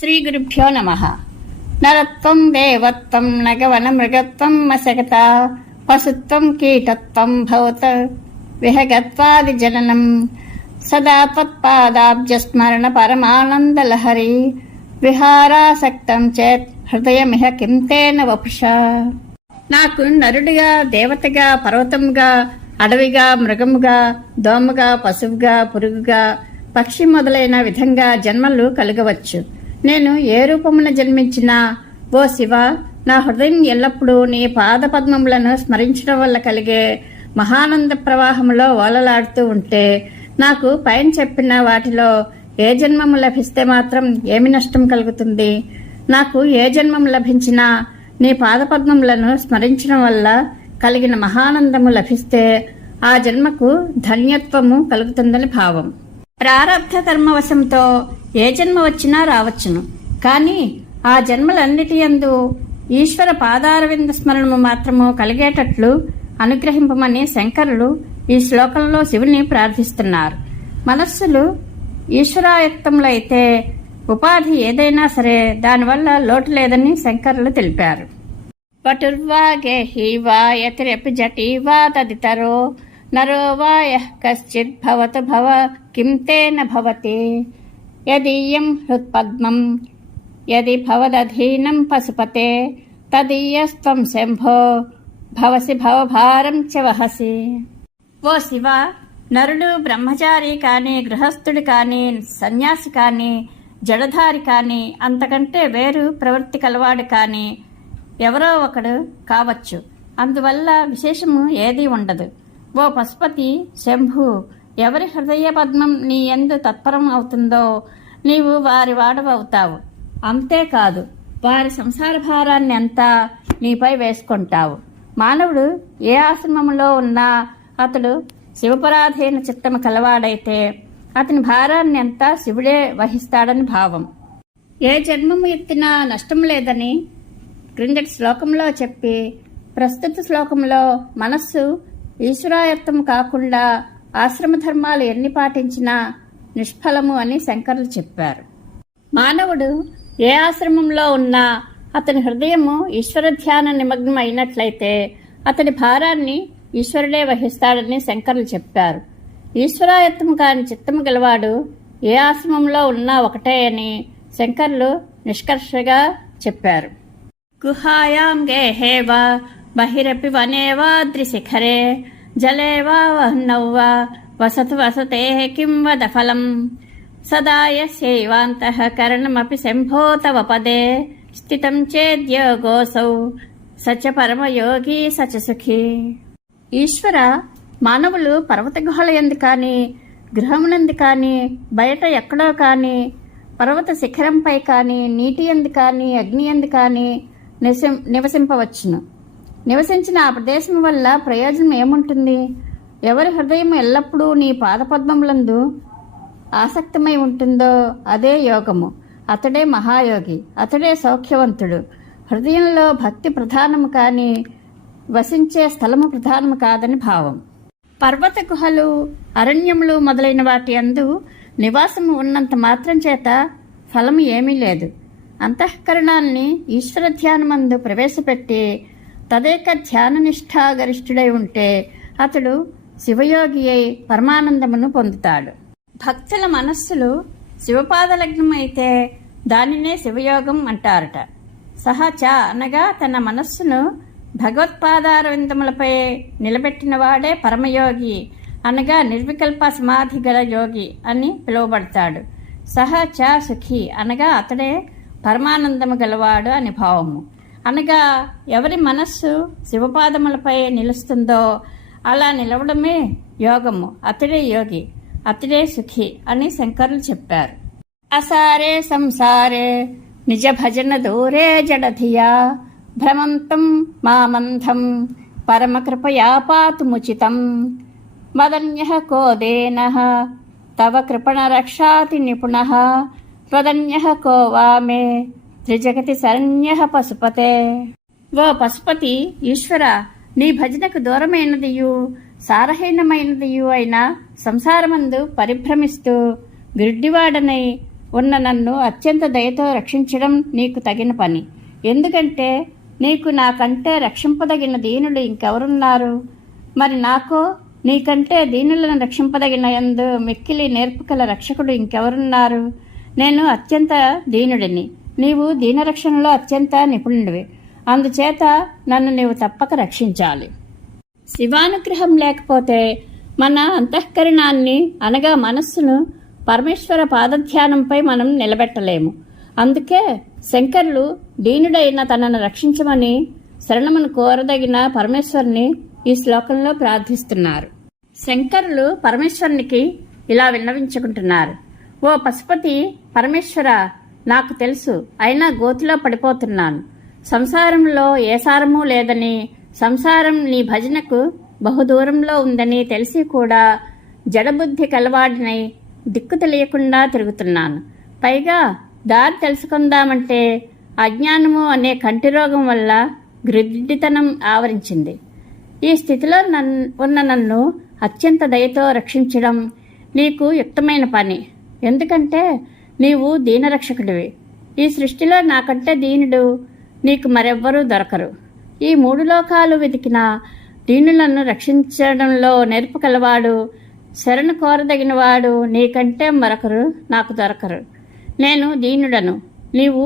శ్రీగురుభ్యో నమ. నరత్వం దేవత్వం నగవన మృగత్వం మశకత పశుత్వం కీటత్వం భవత విహగత్వాది జననం సదా తత్పాదాబ్జస్మరణ పరమానందలహరి విహారాసక్తం చేత్ హృదయమిహ కిం తేన నాకు నరుడిగా దేవతగా పర్వతముగా అడవిగా మృగముగా దోమగా పశువుగా పురుగుగా పక్షి మొదలైన విధంగా జన్మలు కలగవచ్చు. నేను ఏ రూపమున జన్మించినా ఓ శివ నా హృదయం ఎల్లప్పుడూ నీ పాద పద్మములను స్మరించడం వల్ల కలిగే మహానంద ప్రవాహంలో ఓలలాడుతూ ఉంటే నాకు పైన చెప్పిన వాటిలో ఏ జన్మము లభిస్తే మాత్రం ఏమి నష్టం కలుగుతుంది? నాకు ఏ జన్మం లభించినా నీ పాదపద్మములను స్మరించడం వల్ల కలిగిన మహానందము లభిస్తే ఆ జన్మకు ధన్యత్వము కలుగుతుందని భావం. ప్రారంధ కర్మవశంతో ఏ జన్మ వచ్చినా రావచ్చును. కానీ ఆ జన్మలన్నిటి యందు ఈశ్వర పాదారవింద స్మరణము మాత్రము కలిగేటట్లు అనుగ్రహింపమని శంకరులు ఈ శ్లోకంలో శివుని ప్రార్థిస్తున్నారు. మనస్సులు ఈశ్వరాయుక్తములైతే ఉపాధి ఏదైనా సరే దానివల్ల లోటు లేదని శంకరులు తెలిపారు. పటుర్వా గేహి వా యతిరపి జటి వా తదితరో నరో వా యః కశ్చిత్ భవతు భవ కిం తేన భవతి యదీయం హృత్పద్మం యది భవదధీనం పశుపతే తదీయస్త్వం శంభో భవసి భవభారం చ వహసి ఓ శివ నరుడు బ్రహ్మచారి కానీ గృహస్థుడు కానీ సన్యాసి కానీ జడధారి కానీ అంతకంటే వేరు ప్రవృత్తి కలవాడు కానీ ఎవరో ఒకడు కావచ్చు. అందువల్ల విశేషము ఏదీ ఉండదు. ఓ పశుపతి శంభు ఎవరి హృదయ పద్మం నీ ఎందు తత్పరం అవుతుందో నీవు వారి వాడవవుతావు. అంతేకాదు వారి సంసార భారాన్ని అంతా నీపై వేసుకుంటావు. మానవుడు ఏ ఆశ్రమంలో ఉన్నా అతడు శివపరాధీన చిత్తము కలవాడైతే అతని భారాన్ని అంతా శివుడే వహిస్తాడని భావం. ఏ జన్మము ఎత్తినా నష్టం లేదని క్రిందటి శ్లోకంలో చెప్పి ప్రస్తుత శ్లోకంలో మనస్సు ఈశ్వరాయత్తం కాకుండా ఆశ్రమ ధర్మాలు ఎన్ని పాటించినా నిష్ఫలము అని శంకర్లు చెప్పారు. మానవుడు ఏ ఆశ్రమంలో ఉన్నా అతని హృదయము ఈశ్వర ధ్యాన నిమగ్నం అయినట్లయితే అతని భారాన్ని ఈశ్వరుడే వహిస్తాడని శంకర్లు చెప్పారు. ఈశ్వరాయత్వం కాని చిత్తము గలవాడు ఏ ఆశ్రమంలో ఉన్నా ఒకటే అని శంకర్లు నిష్కర్షగా చెప్పారు. గుహాయాం గేహేవా బహిరపి వనేవాద్రి శిఖరే ద్రిశిఖరే జలే వా వసతు వసతే కిం వద ఫలం? సదా యస్యైవాంతః కరణమపి శంభో తవ పదే స్థితం చేద్యోగోసౌ సచ పరమయోగి సచ సుఖీ. ఈశ్వర మానవులు పర్వత గుహల ఎందు కానీ గృహమునందు కానీ బయట ఎక్కడో కానీ పర్వత శిఖరంపై కానీ నీటి ఎందు కానీ అగ్ని ఎందు కానీ నివసింపవచ్చును. నివసించిన ఆ ప్రదేశం వల్ల ప్రయోజనం ఏముంటుంది? ఎవరి హృదయం ఎల్లప్పుడూ నీ పాదపద్మములందు ఆసక్తమై ఉంటుందో అదే యోగము. అతడే మహాయోగి అతడే సౌఖ్యవంతుడు. హృదయంలో భక్తి ప్రధానము కానీ వసించే స్థలము ప్రధానము కాదని భావం. పర్వత గుహలు అరణ్యములు మొదలైన వాటి అందు నివాసము ఉన్నంత మాత్రం చేత ఫలము ఏమీ లేదు. అంతఃకరణాన్ని ఈశ్వర ధ్యానమందు ప్రవేశపెట్టి తదేక ధ్యాననిష్టాగరిష్ఠుడై ఉంటే అతడు శివయోగి అయి పరమానందమును పొందుతాడు. భక్తుల మనస్సులు శివపాదలగ్నమైతే దానినే శివయోగం అంటారట. సహచ అనగా తన మనస్సును భగవత్పాదారవిందములపై నిలబెట్టిన వాడే పరమయోగి అనగా నిర్వికల్ప సమాధి గల యోగి అని పిలువబడతాడు. సహ చ సుఖి అనగా అతడే పరమానందము గలవాడు అని భావము. అనగా ఎవరి మనస్సు శివపాదములపై నిలుస్తుందో అలా నిలవడమే యోగము. అతడే యోగి అతడే సుఖి అని శంకరులు చెప్పారు. అసారే సంసారే నిజ భజన దూరే జడధియా భ్రమంతం మామంధం పరమకృపయా పాతుముచితం మదన్య కోదేన తవ కృపణ రక్షాతి నిపుణ త్వదన్య కో వా మే త్రిజగతి శరణ్య పశుపతే. ఓ పశుపతి ఈశ్వర నీ భజనకు దూరమైనదియు సారహీనమైనదియు అయిన సంసారమందు పరిభ్రమిస్తూ గ్రిడ్డివాడనై ఉన్న నన్ను అత్యంత దయతో రక్షించడం నీకు తగిన పని. ఎందుకంటే నీకు నాకంటే రక్షింపదగిన దీనుడు ఇంకెవరున్నారు? మరి నాకో నీకంటే దీనులను రక్షింపదగిన ఎందు మిక్కిలి నేర్పుకల రక్షకుడు ఇంకెవరున్నారు? నేను అత్యంత దీనుడిని. నీవు దీనరక్షణలో అత్యంత నిపుణుడివి. అందుచేత నన్ను నీవు తప్పక రక్షించాలి. శివానుగ్రహం లేకపోతే మన అంతఃకరణాన్ని అనగా మనస్సును పరమేశ్వర పాదధ్యానంపై మనం నిలబెట్టలేము. అందుకే శంకర్లు దీనుడైన తనను రక్షించమని శరణమును కోరదగిన పరమేశ్వరుని ఈ శ్లోకంలో ప్రార్థిస్తున్నారు. శంకరులు పరమేశ్వరునికి ఇలా విన్నవించుకుంటున్నారు. ఓ పశుపతి పరమేశ్వర నాకు తెలుసు. అయినా గోతిలో పడిపోతున్నాను. సంసారంలో ఏ సారము లేదని సంసారం నీ భజనకు బహుదూరంలో ఉందని తెలిసి కూడా జడబుద్ధి కలవాడినై దిక్కు తెలియకుండా తిరుగుతున్నాను. పైగా దారి తెలుసుకుందామంటే అజ్ఞానము అనే కంటి రోగం వల్ల గ్రిడ్డితనం ఆవరించింది. ఈ స్థితిలో నన్ను ఉన్న నన్ను అత్యంత దయతో రక్షించడం నీకు యుక్తమైన పని. ఎందుకంటే నీవు దీనరక్షకుడివి. ఈ సృష్టిలో నాకంటే దీనుడు నీకు మరెవ్వరూ దొరకరు. ఈ మూడు లోకాలు వెతికిన దీనులను రక్షించడంలో నేర్పు కలవాడు శరణు కోరదగినవాడు నీకంటే మరొకరు నాకు దొరకరు. నేను దీనుడను నీవు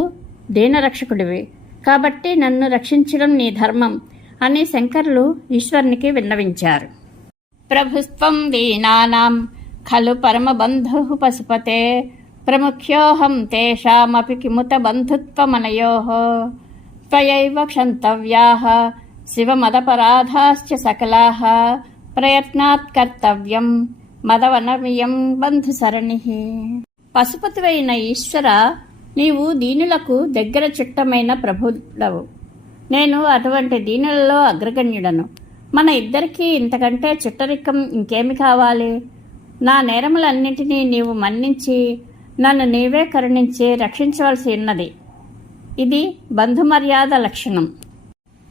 దీనరక్షకుడివి. కాబట్టి నన్ను రక్షించడం నీ ధర్మం అని శంకర్లు ఈశ్వరునికి విన్నవించారు. ప్రభుత్వం దీనానాం ఖలు పరమబంధు పశుపతే ప్రముఖ్యోహం తేషామపి కిముత బంధుత్వమనయో త్వయైవ క్షంతవ్యాः శివమదపరాధాశ్చ సకలాः ప్రయత్నాత్ కర్తవ్యం మదవనమియం బంధుసరణి పశుపతివైన ఈశ్వర నీవు దీనులకు దగ్గర చుట్టమైన ప్రభుడవు నేను అటువంటి దీనులలో అగ్రగణ్యుడను. మన ఇద్దరికీ ఇంతకంటే చుట్టరికం ఇంకేమి కావాలి? నా నేరములన్నింటినీ నీవు మన్నించి నన్ను నీవే కరుణించి రక్షించవలసి ఉన్నది. ఇది బంధుమర్యాద లక్షణం.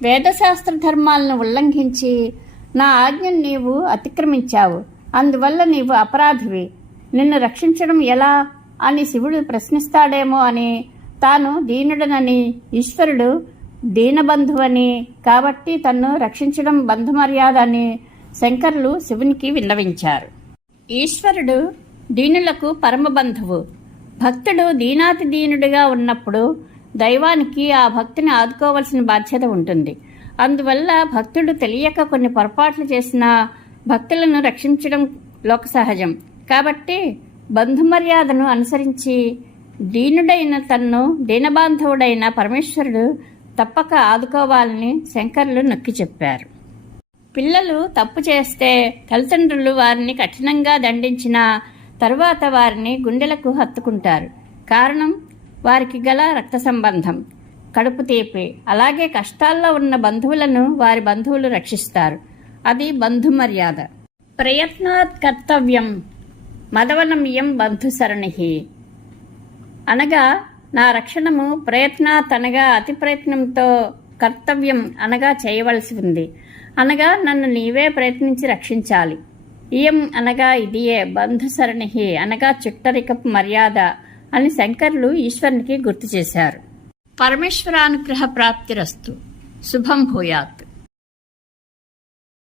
వేదశాస్త్ర ధర్మాలను ఉల్లంఘించి నా ఆజ్ఞను నీవు అతిక్రమించావు. అందువల్ల నీవు అపరాధివి. నిన్ను రక్షించడం ఎలా? అని శివుడు ప్రశ్నిస్తాడేమో అని తాను దీనుడనని ఈశ్వరుడు దీనబంధువని కాబట్టి తన్ను రక్షించడం బంధుమర్యాద అని శంకర్లు శివునికి విన్నవించారు. ఈశ్వరుడు దీనులకు పరమబంధువు. భక్తుడు దీనాతి దీనుడిగా ఉన్నప్పుడు దైవానికి ఆ భక్తిని ఆదుకోవలసిన బాధ్యత ఉంటుంది. అందువల్ల భక్తుడు తెలియక కొన్ని పొరపాట్లు చేసిన భక్తులను రక్షించడం లోక సహజం. కాబట్టి బంధుమర్యాదను అనుసరించి దీనుడైన తన్ను దీనబాంధవుడైన పరమేశ్వరుడు తప్పక ఆదుకోవాలని శంకరులు నొక్కి చెప్పారు. పిల్లలు తప్పు చేస్తే తల్లిదండ్రులు వారిని కఠినంగా దండించిన తరువాత వారిని గుండెలకు హత్తుకుంటారు. కారణం? వారికి గల రక్త సంబంధం. కడుపు తీపి. అలాగే కష్టాల్లో ఉన్న బంధువులను వారి బంధువులు రక్షిస్తారు. అది బంధు మర్యాద ప్రయత్నాత్ కర్తవ్యం. మదవనమియం బంధుసరణి అనగా నా రక్షణము ప్రయత్నాత్ అనగా అతి ప్రయత్నంతో కర్తవ్యం అనగా చేయవలసి ఉంది. అనగా నన్ను నీవే ప్రయత్నించి రక్షించాలి. ఇయం అనగా ఇదియే బంధుసరణి అనగా చుట్టరికపు మర్యాద అని శంకర్లు ఈశ్వరునికి గుర్తు చేశారు. పరమేశ్వరానుగ్రహ ప్రాప్తిరస్తు. శుభం భూయాత్.